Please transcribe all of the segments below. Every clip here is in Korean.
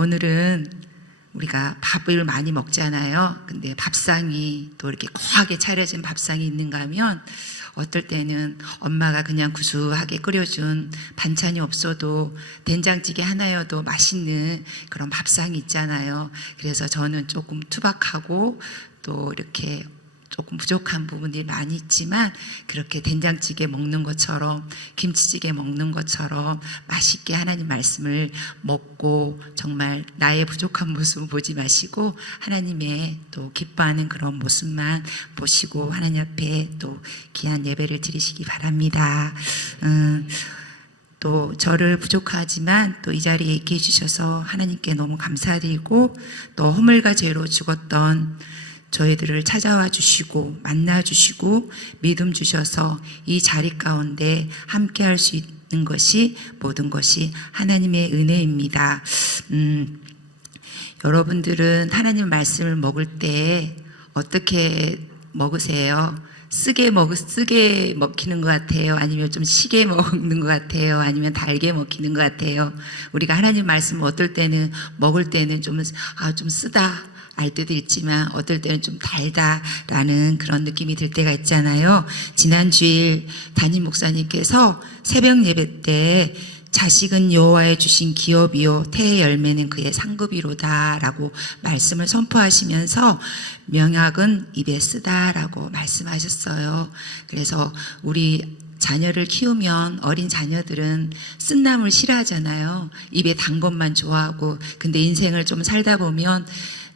오늘은 우리가 밥을 많이 먹잖아요. 근데 밥상이 또 이렇게 거하게 차려진 밥상이 있는가 하면 어떨 때는 엄마가 그냥 구수하게 끓여준 반찬이 없어도 된장찌개 하나여도 맛있는 그런 밥상이 있잖아요. 그래서 저는 조금 투박하고 또 이렇게 조금 부족한 부분이 많이 있지만 그렇게 된장찌개 먹는 것처럼 김치찌개 먹는 것처럼 맛있게 하나님 말씀을 먹고 정말 나의 부족한 모습을 보지 마시고 하나님의 또 기뻐하는 그런 모습만 보시고 하나님 앞에 또 귀한 예배를 드리시기 바랍니다. 또 저를 부족하지만 또 이 자리에 있게 해주셔서 하나님께 너무 감사드리고 또 허물과 죄로 죽었던 저희들을 찾아와 주시고 만나 주시고 믿음 주셔서 이 자리 가운데 함께 할 수 있는 것이 모든 것이 하나님의 은혜입니다. 여러분들은 하나님 말씀을 먹을 때 어떻게 먹으세요? 쓰게 먹히는 것 같아요? 아니면 좀 시게 먹는 것 같아요? 아니면 달게 먹히는 것 같아요? 우리가 하나님 말씀을 어떨 때는 먹을 때는 좀 쓰다 알 때도 있지만 어떨 때는 좀 달다라는 그런 느낌이 들 때가 있잖아요. 지난 주일 담임 목사님께서 새벽 예배 때 자식은 여호와의 주신 기업이요 태의 열매는 그의 상급이로다라고 말씀을 선포하시면서 명약은 입에 쓰다라고 말씀하셨어요. 그래서 우리 자녀를 키우면 어린 자녀들은 쓴나물 싫어하잖아요. 입에 단 것만 좋아하고 근데 인생을 좀 살다 보면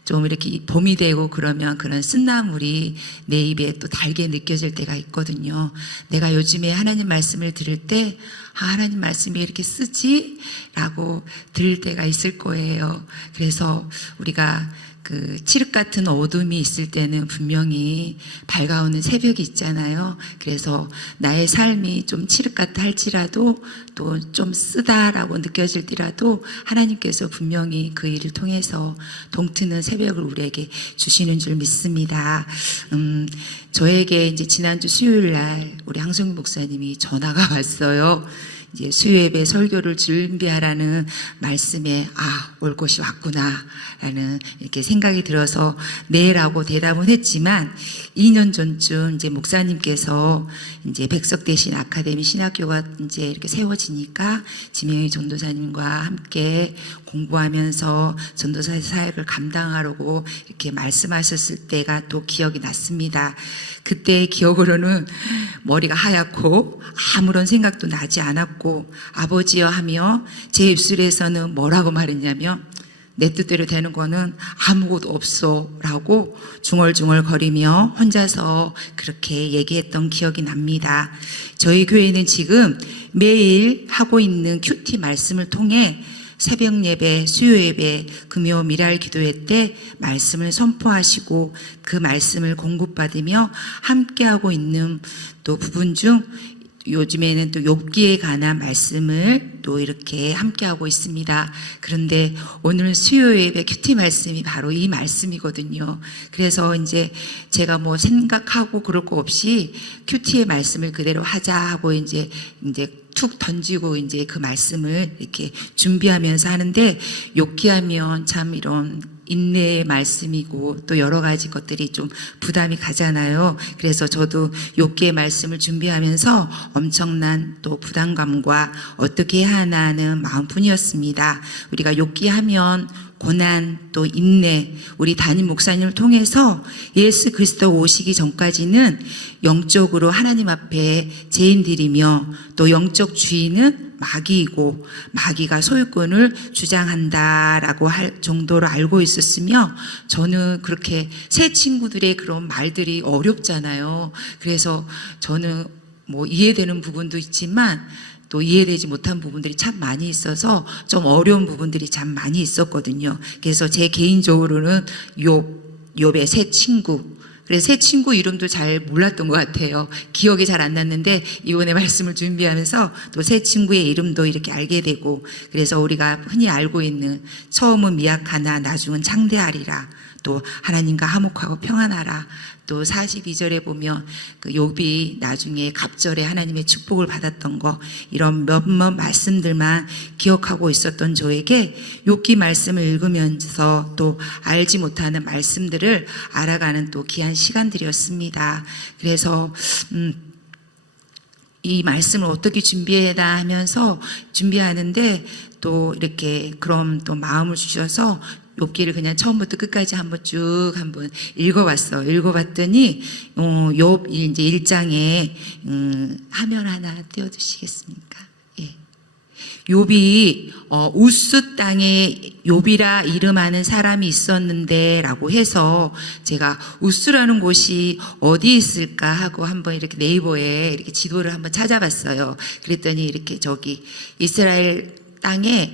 좀 이렇게 봄이 되고 그러면 그런 쓴나물이 내 입에 또 달게 느껴질 때가 있거든요. 내가 요즘에 하나님 말씀을 들을 때 하나님 말씀이 이렇게 쓰지? 라고 들을 때가 있을 거예요. 그래서 우리가 그 칠흑 같은 어둠이 있을 때는 분명히 밝아오는 새벽이 있잖아요. 그래서 나의 삶이 좀 칠흑 같다 할지라도 또 좀 쓰다라고 느껴질지라도 하나님께서 분명히 그 일을 통해서 동트는 새벽을 우리에게 주시는 줄 믿습니다. 저에게 이제 지난주 수요일 날 우리 항성규 목사님이 전화가 왔어요. 이제 수요예배 설교를 준비하라는 말씀에 올 것이 왔구나라는 이렇게 생각이 들어서 네라고 대답은 했지만 2년 전쯤 이제 목사님께서 이제 백석대신 아카데미 신학교가 이제 이렇게 세워지니까 지명희 전도사님과 함께 공부하면서 전도사 사역을 감당하려고 이렇게 말씀하셨을 때가 또 기억이 났습니다. 그때의 기억으로는 머리가 하얗고 아무런 생각도 나지 않았고 아버지여 하며 제 입술에서는 뭐라고 말했냐면 내 뜻대로 되는 거는 아무것도 없어 라고 중얼중얼 거리며 혼자서 그렇게 얘기했던 기억이 납니다. 저희 교회는 지금 매일 하고 있는 큐티 말씀을 통해 새벽 예배, 수요 예배, 금요 미랄 기도회 때 말씀을 선포하시고 그 말씀을 공급받으며 함께하고 있는 또 부분 중 요즘에는 또 욥기에 관한 말씀을 또 이렇게 함께하고 있습니다. 그런데 오늘 수요 예배 큐티 말씀이 바로 이 말씀이거든요. 그래서 이제 제가 뭐 생각하고 그럴 거 없이 큐티의 말씀을 그대로 하자 하고 이제 툭 던지고 이제 그 말씀을 이렇게 준비하면서 하는데 욥기하면 참 이런 인내의 말씀이고 또 여러 가지 것들이 좀 부담이 가잖아요. 그래서 저도 욥기의 말씀을 준비하면서 엄청난 또 부담감과 어떻게 해야 하나는 마음뿐이었습니다. 우리가 욥기하면 고난 또 인내 우리 담임 목사님을 통해서 예수 그리스도 오시기 전까지는 영적으로 하나님 앞에 죄인들이며 또 영적 주인은 마귀이고 마귀가 소유권을 주장한다라고 할 정도로 알고 있었으며 저는 그렇게 새 친구들의 그런 말들이 어렵잖아요. 그래서 저는 뭐 이해되는 부분도 있지만 또 이해되지 못한 부분들이 참 많이 있어서 좀 어려운 부분들이 참 많이 있었거든요. 그래서 제 개인적으로는 욥의 새 친구 그래서 새 친구 이름도 잘 몰랐던 것 같아요. 기억이 잘 안 났는데 이번에 말씀을 준비하면서 또 새 친구의 이름도 이렇게 알게 되고, 그래서 우리가 흔히 알고 있는 처음은 미약하나 나중은 창대하리라, 또 하나님과 화목하고 평안하라, 또 42절에 보면 그 욥이 나중에 갑절에 하나님의 축복을 받았던 거, 이런 몇몇 말씀들만 기억하고 있었던 저에게 욥기 말씀을 읽으면서 또 알지 못하는 말씀들을 알아가는 또 귀한 시간들이었습니다. 그래서 이 말씀을 어떻게 준비해야 하면서 준비하는데 또 이렇게 그럼 또 마음을 주셔서 욥기를 그냥 처음부터 끝까지 한번 쭉 한번 읽어봤어. 읽어봤더니 욥 이제 1장에 화면 하나 띄워주시겠습니까? 예. 욥이 우스 땅에 욥이라 이름하는 사람이 있었는데라고 해서 제가 우스라는 곳이 어디 있을까 하고 한번 이렇게 네이버에 이렇게 지도를 한번 찾아봤어요. 그랬더니 이렇게 저기 이스라엘 땅에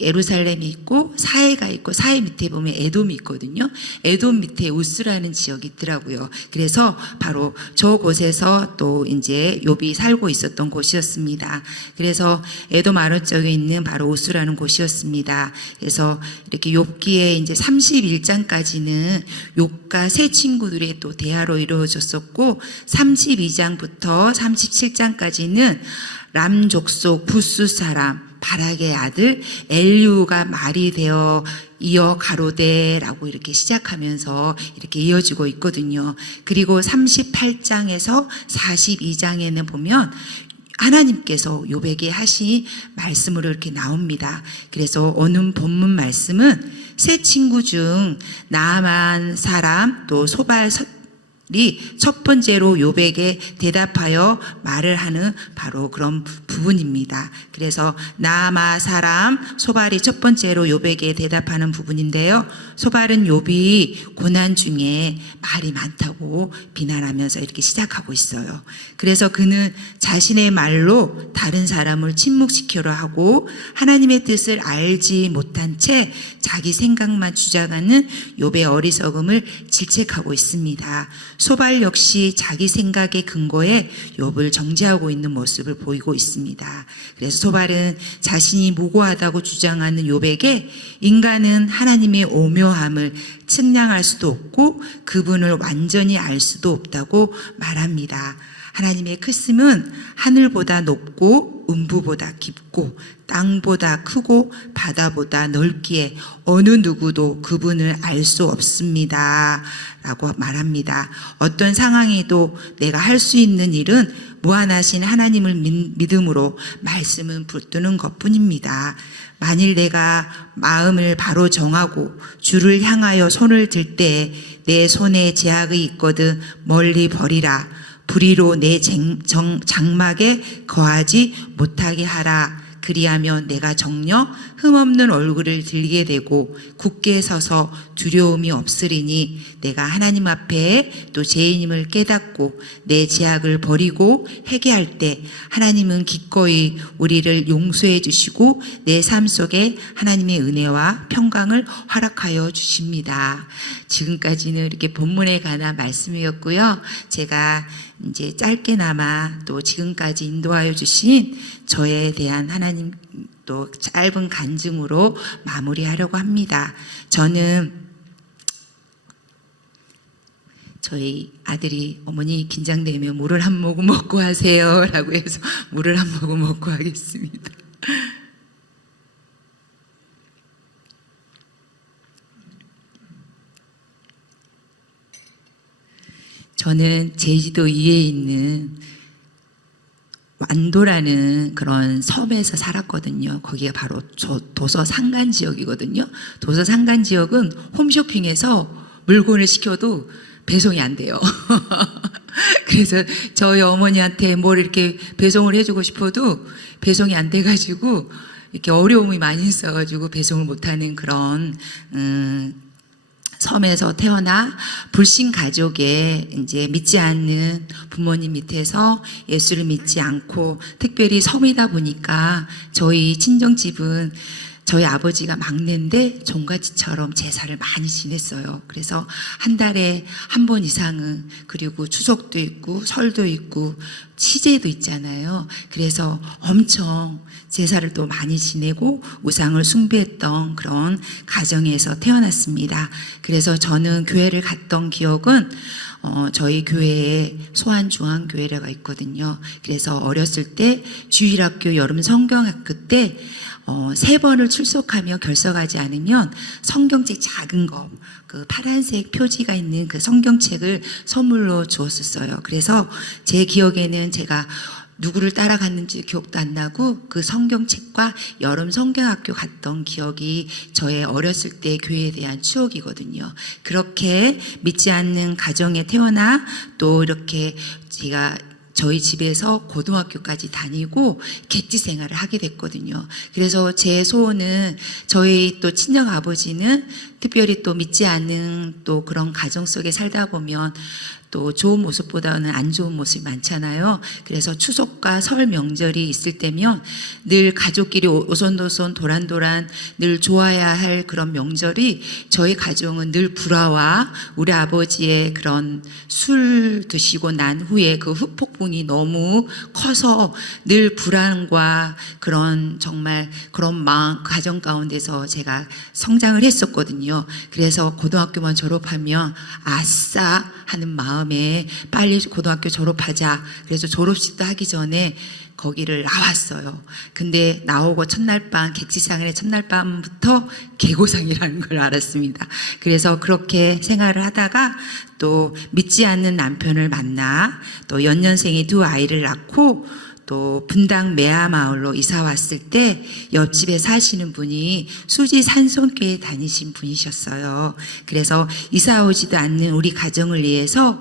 예루살렘이 있고 사해가 있고 사해 밑에 보면 에돔이 있거든요. 에돔 밑에 우스라는 지역이 있더라고요. 그래서 바로 저곳에서 또 이제 욥이 살고 있었던 곳이었습니다. 그래서 에돔 아래쪽에 있는 바로 우스라는 곳이었습니다. 그래서 이렇게 욥기에 이제 31장까지는 욥과 세 친구들의 또 대화로 이루어졌었고, 32장부터 37장까지는 람 족속 부스 사람 바락의 아들 엘리후가 말이 되어 이어 가로되라고 이렇게 시작하면서 이렇게 이어지고 있거든요. 그리고 38장에서 42장에는 보면 하나님께서 욥에게 하신 말씀으로 이렇게 나옵니다. 그래서 오늘 본문 말씀은 세 친구 중 나아만 사람 또 소발이 첫 번째로 욥에게 대답하여 말을 하는 바로 그런 부분입니다. 그래서 나아마 사람 소발이 첫 번째로 욥에게 대답하는 부분인데요. 소발은 욥이 고난 중에 말이 많다고 비난하면서 이렇게 시작하고 있어요. 그래서 그는 자신의 말로 다른 사람을 침묵시키려 하고 하나님의 뜻을 알지 못한 채 자기 생각만 주장하는 욥의 어리석음을 질책하고 있습니다. 소발 역시 자기 생각의 근거에 욥을 정죄하고 있는 모습을 보이고 있습니다. 그래서 소발은 자신이 무고하다고 주장하는 욥에게 인간은 하나님의 오묘함을 측량할 수도 없고 그분을 완전히 알 수도 없다고 말합니다. 하나님의 크심은 하늘보다 높고 음부보다 깊고 땅보다 크고 바다보다 넓기에 어느 누구도 그분을 알 수 없습니다 라고 말합니다. 어떤 상황에도 내가 할 수 있는 일은 무한하신 하나님을 믿음으로 말씀은 붙드는 것뿐입니다. 만일 내가 마음을 바로 정하고 주를 향하여 손을 들 때 내 손에 제약이 있거든 멀리 버리라. 불의로 내 장막에 거하지 못하게 하라. 그리하면 내가 정녕 흠없는 얼굴을 들게 되고 굳게 서서 두려움이 없으리니 내가 하나님 앞에 또 죄인임을 깨닫고 내 죄악을 버리고 회개할 때 하나님은 기꺼이 우리를 용서해 주시고 내 삶 속에 하나님의 은혜와 평강을 허락하여 주십니다. 지금까지는 이렇게 본문에 관한 말씀이었고요. 제가 이제 짧게나마 또 지금까지 인도하여 주신 저에 대한 하나님 또 짧은 간증으로 마무리하려고 합니다. 저는 저희 아들이 어머니 긴장되면 물을 한 모금 먹고 하세요 라고 해서 물을 한 모금 먹고 하겠습니다. 저는 제주도 위에 있는 완도라는 그런 섬에서 살았거든요. 거기가 바로 도서 상간 지역이거든요. 도서 상간 지역은 홈쇼핑에서 물건을 시켜도 배송이 안 돼요. 그래서 저희 어머니한테 뭘 이렇게 배송을 해주고 싶어도 배송이 안 돼가지고 이렇게 어려움이 많이 있어가지고 배송을 못하는 그런 섬에서 태어나 불신 가족에 이제 믿지 않는 부모님 밑에서 예수를 믿지 않고 특별히 섬이다 보니까 저희 친정집은 저희 아버지가 막내인데 종갓집처럼 제사를 많이 지냈어요. 그래서 한 달에 한 번 이상은, 그리고 추석도 있고 설도 있고 시제도 있잖아요. 그래서 엄청 제사를 또 많이 지내고 우상을 숭배했던 그런 가정에서 태어났습니다. 그래서 저는 교회를 갔던 기억은 저희 교회에 소환중앙교회가 있거든요. 그래서 어렸을 때 주일학교 여름 성경학교 때 3번을 출석하며 결석하지 않으면 성경책 작은 거, 그 파란색 표지가 있는 그 성경책을 선물로 주었었어요. 그래서 제 기억에는 제가 누구를 따라갔는지 기억도 안 나고 그 성경책과 여름 성경학교 갔던 기억이 저의 어렸을 때 교회에 대한 추억이거든요. 그렇게 믿지 않는 가정에 태어나 또 이렇게 제가 저희 집에서 고등학교까지 다니고 객지 생활을 하게 됐거든요. 그래서 제 소원은 저희 또 친정 아버지는 특별히 또 믿지 않는 또 그런 가정 속에 살다 보면 또 좋은 모습보다는 안 좋은 모습이 많잖아요. 그래서 추석과 설 명절이 있을 때면 늘 가족끼리 오손도손 도란도란 늘 좋아야 할 그런 명절이 저희 가정은 늘 불화와 우리 아버지의 그런 술 드시고 난 후에 그 후폭풍이 너무 커서 늘 불안과 그런 정말 그런 마음 가정 가운데서 제가 성장을 했었거든요. 그래서 고등학교만 졸업하면 아싸 하는 마음에 빨리 고등학교 졸업하자. 그래서 졸업식도 하기 전에 거기를 나왔어요. 근데 나오고 첫날 밤, 객지생활의 첫날 밤부터 계고상이라는 걸 알았습니다. 그래서 그렇게 생활을 하다가 또 믿지 않는 남편을 만나 또 연년생이 2 아이를 낳고 또 분당 매화마을로 이사 왔을 때 옆집에 사시는 분이 수지 산송교회 다니신 분이셨어요. 그래서 이사 오지도 않는 우리 가정을 위해서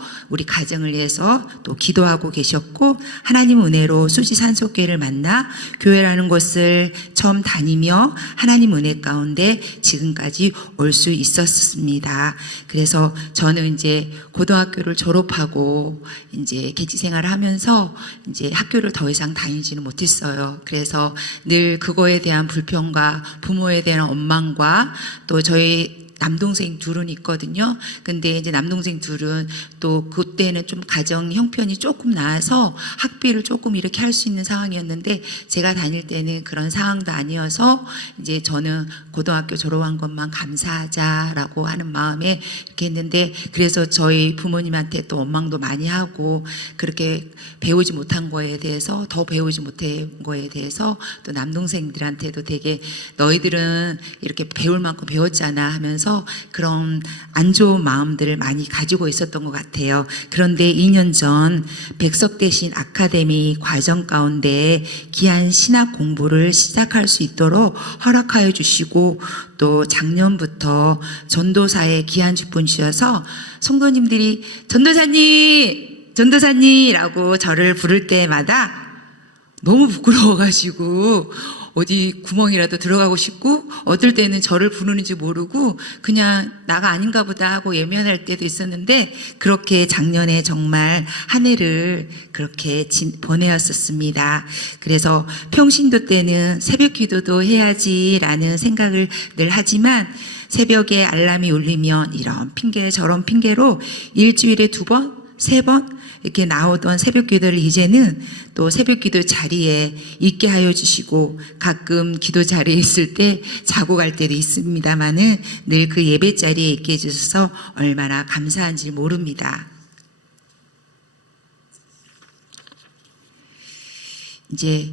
또 기도하고 계셨고 하나님 은혜로 수지 산송교회를 만나 교회라는 곳을 처음 다니며 하나님 은혜 가운데 지금까지 올 수 있었습니다. 그래서 저는 이제 고등학교를 졸업하고 이제 객지 생활을 하면서 이제 학교를 더 이상 다니지는 못했어요. 그래서 늘 그거에 대한 불평과 부모에 대한 원망과 또 저희 남동생 2은 있거든요. 근데 이제 남동생 2은 또 그때는 좀 가정 형편이 조금 나아서 학비를 조금 이렇게 할 수 있는 상황이었는데 제가 다닐 때는 그런 상황도 아니어서 이제 저는 고등학교 졸업한 것만 감사하자라고 하는 마음에 이렇게 했는데 그래서 저희 부모님한테 또 원망도 많이 하고 그렇게 배우지 못한 거에 대해서 더 배우지 못한 거에 대해서 또 남동생들한테도 되게 너희들은 이렇게 배울 만큼 배웠잖아 하면서 그런 안 좋은 마음들을 많이 가지고 있었던 것 같아요. 그런데 2년 전 백석대신 아카데미 과정 가운데 귀한 신학 공부를 시작할 수 있도록 허락하여 주시고 또 작년부터 전도사의 귀한 직분 주셔서 성도님들이 전도사님이라고 저를 부를 때마다 너무 부끄러워가지고 어디 구멍이라도 들어가고 싶고 어떨 때는 저를 부르는지 모르고 그냥 나가 아닌가 보다 하고 예면할 때도 있었는데 그렇게 작년에 정말 한 해를 그렇게 보내었었습니다. 그래서 평신도 때는 새벽 기도도 해야지라는 생각을 늘 하지만 새벽에 알람이 울리면 이런 핑계 저런 핑계로 일주일에 2번, 3번 이렇게 나오던 새벽 기도를 이제는 또 새벽 기도 자리에 있게 하여 주시고 가끔 기도 자리에 있을 때 자고 갈 때도 있습니다만은 늘 그 예배 자리에 있게 해주셔서 얼마나 감사한지 모릅니다. 이제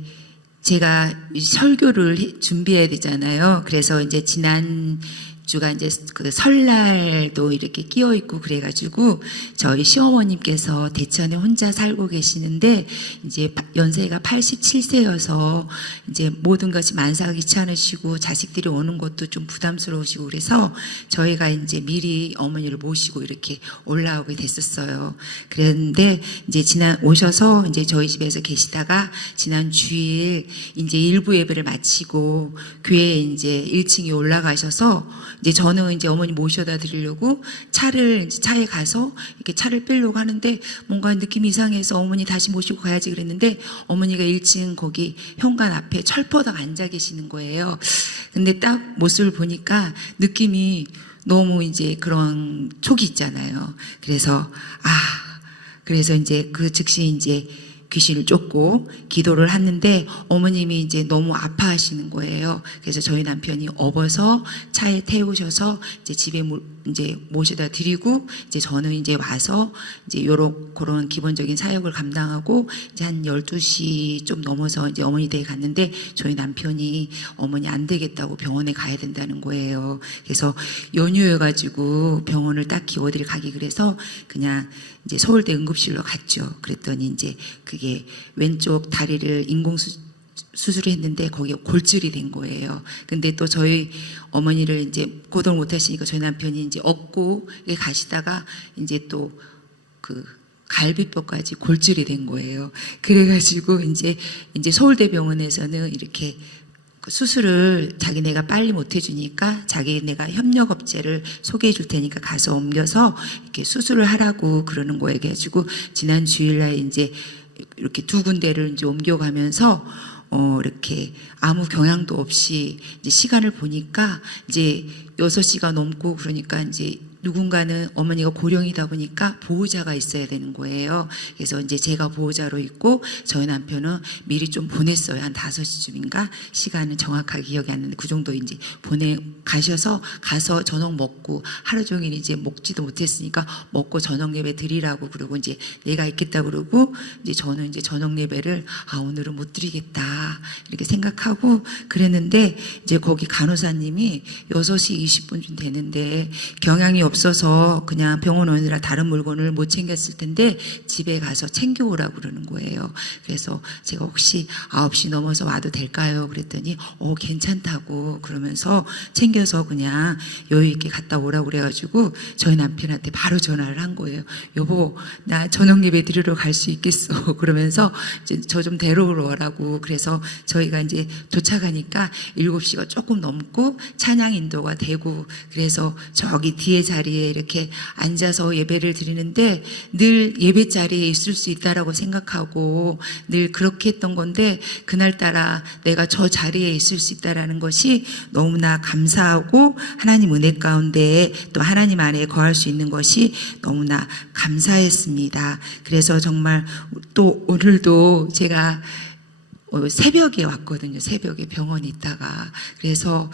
제가 설교를 준비해야 되잖아요. 그래서 이제 지난 주가 이제 그 설날도 이렇게 끼어 있고 그래가지고 저희 시어머님께서 대천에 혼자 살고 계시는데 이제 연세가 87세여서 이제 모든 것이 만사가 귀찮으시고 자식들이 오는 것도 좀 부담스러우시고 그래서 저희가 이제 미리 어머니를 모시고 이렇게 올라오게 됐었어요. 그런데 이제 오셔서 이제 저희 집에서 계시다가 지난 주일 이제 일부 예배를 마치고 교회에 이제 1층에 올라가셔서 이제 저는 이제 어머니 모셔다 드리려고 차에 가서 이렇게 차를 빼려고 하는데 뭔가 느낌이 이상해서 어머니 다시 모시고 가야지 그랬는데 어머니가 1층 거기 현관 앞에 철퍼덕 앉아 계시는 거예요. 근데 딱 모습을 보니까 느낌이 너무 이제 그런 촉이 있잖아요. 그래서 이제 그 즉시 이제 귀신을 쫓고 기도를 하는데 어머님이 이제 너무 아파하시는 거예요. 그래서 저희 남편이 업어서 차에 태우셔서 이제 집에 이제 모셔다 드리고 이제 저는 이제 와서 이제 그런 기본적인 사역을 감당하고 이제 한 12시 좀 넘어서 이제 어머니 댁에 갔는데 저희 남편이 어머니 안 되겠다고 병원에 가야 된다는 거예요. 그래서 연휴여가지고 병원을 딱히 어디를 가기 그래서 그냥 이제 서울대 응급실로 갔죠. 그랬더니 이제 그게 왼쪽 다리를 수술을 했는데 거기에 골절이 된 거예요. 근데 또 저희 어머니를 이제 고동을 못 하시니까 저희 남편이 이제 업고 가시다가 이제 또 그 갈비뼈까지 골절이 된 거예요. 그래가지고 이제 서울대병원에서는 이렇게 수술을 자기네가 빨리 못 해주니까 자기네가 협력업체를 소개해 줄 테니까 가서 옮겨서 이렇게 수술을 하라고 그러는 거예요. 그래가지고 지난 주일날 이제 이렇게 2군데를 이제 옮겨가면서 이렇게 아무 경향도 없이 이제 시간을 보니까 이제 6시가 넘고 그러니까 이제 누군가는 어머니가 고령이다 보니까 보호자가 있어야 되는 거예요. 그래서 이제 제가 보호자로 있고 저희 남편은 미리 좀 보냈어요. 한 5시쯤인가? 시간은 정확하게 기억이 안 나는데 그 정도 이제 가서 저녁 먹고 하루 종일 이제 먹지도 못했으니까 먹고 저녁 예배 드리라고 그러고 이제 내가 있겠다 그러고 이제 저는 이제 저녁 예배를 오늘은 못 드리겠다 이렇게 생각하고 그랬는데 이제 거기 간호사님이 6시 20분쯤 되는데 경향이 없어서 그냥 병원 오느라 다른 물건을 못 챙겼을 텐데 집에 가서 챙겨오라고 그러는 거예요. 그래서 제가 혹시 9시 넘어서 와도 될까요? 그랬더니 괜찮다고 그러면서 챙겨서 그냥 여유 있게 갔다 오라고 그래가지고 저희 남편한테 바로 전화를 한 거예요. 여보, 나 저녁 예배 드리러 갈 수 있겠어? 그러면서 이제 저 좀 데려오러 오라고. 그래서 저희가 이제 도착하니까 7시가 조금 넘고 찬양 인도가 되고 그래서 저기 뒤에 자리에 이렇게 앉아서 예배를 드리는데 늘 예배 자리에 있을 수 있다라고 생각하고 늘 그렇게 했던 건데 그날따라 내가 저 자리에 있을 수 있다라는 것이 너무나 감사하고 하나님 은혜 가운데 또 하나님 안에 거할 수 있는 것이 너무나 감사했습니다. 그래서 정말 또 오늘도 제가 새벽에 왔거든요. 새벽에 병원에 있다가. 그래서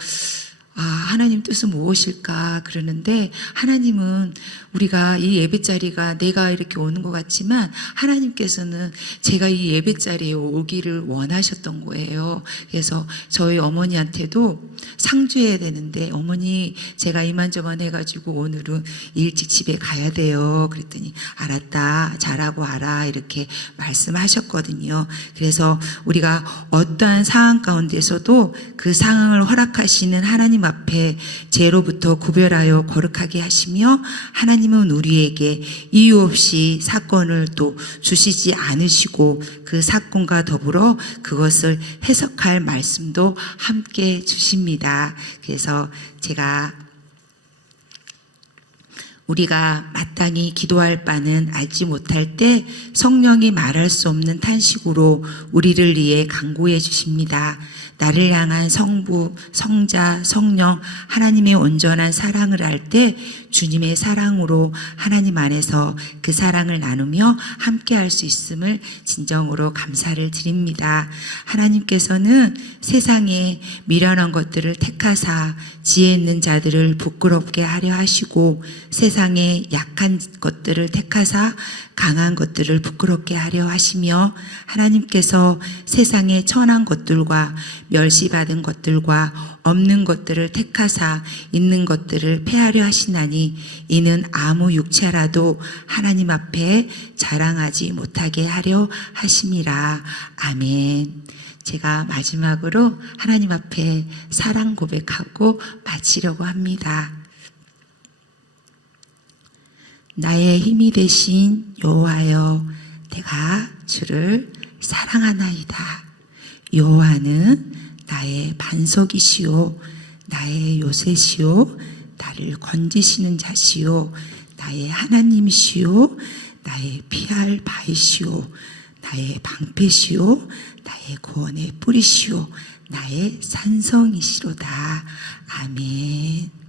하나님 뜻은 무엇일까 그러는데 하나님은 우리가 이 예배자리가 내가 이렇게 오는 것 같지만 하나님께서는 제가 이 예배자리에 오기를 원하셨던 거예요. 그래서 저희 어머니한테도 상주해야 되는데 어머니 제가 이만저만 해가지고 오늘은 일찍 집에 가야 돼요. 그랬더니 알았다 잘하고 와라 이렇게 말씀하셨거든요. 그래서 우리가 어떠한 상황 가운데서도 그 상황을 허락하시는 하나님 앞에 죄로부터 구별하여 거룩하게 하시며 하나님은 우리에게 이유 없이 사건을 또 주시지 않으시고 그 사건과 더불어 그것을 해석할 말씀도 함께 주십니다. 그래서 제가 우리가 마땅히 기도할 바는 알지 못할 때 성령이 말할 수 없는 탄식으로 우리를 위해 간구해 주십니다. 나를 향한 성부, 성자, 성령, 하나님의 온전한 사랑을 알 때 주님의 사랑으로 하나님 안에서 그 사랑을 나누며 함께 할 수 있음을 진정으로 감사를 드립니다. 하나님께서는 세상에 미련한 것들을 택하사 지혜 있는 자들을 부끄럽게 하려 하시고 세상에 약한 것들을 택하사 강한 것들을 부끄럽게 하려 하시며 하나님께서 세상의 천한 것들과 멸시받은 것들과 없는 것들을 택하사 있는 것들을 폐하려 하시나니 이는 아무 육체라도 하나님 앞에 자랑하지 못하게 하려 하심이라. 아멘. 제가 마지막으로 하나님 앞에 사랑 고백하고 마치려고 합니다. 나의 힘이 되신 여호와여, 내가 주를 사랑하나이다. 여호와는 나의 반석이시오, 나의 요새시오, 나를 건지시는 자시요 나의 하나님이시요 나의 피할 바이시요 나의 방패시요 나의 구원의 뿌리시요 나의 산성이시로다. 아멘.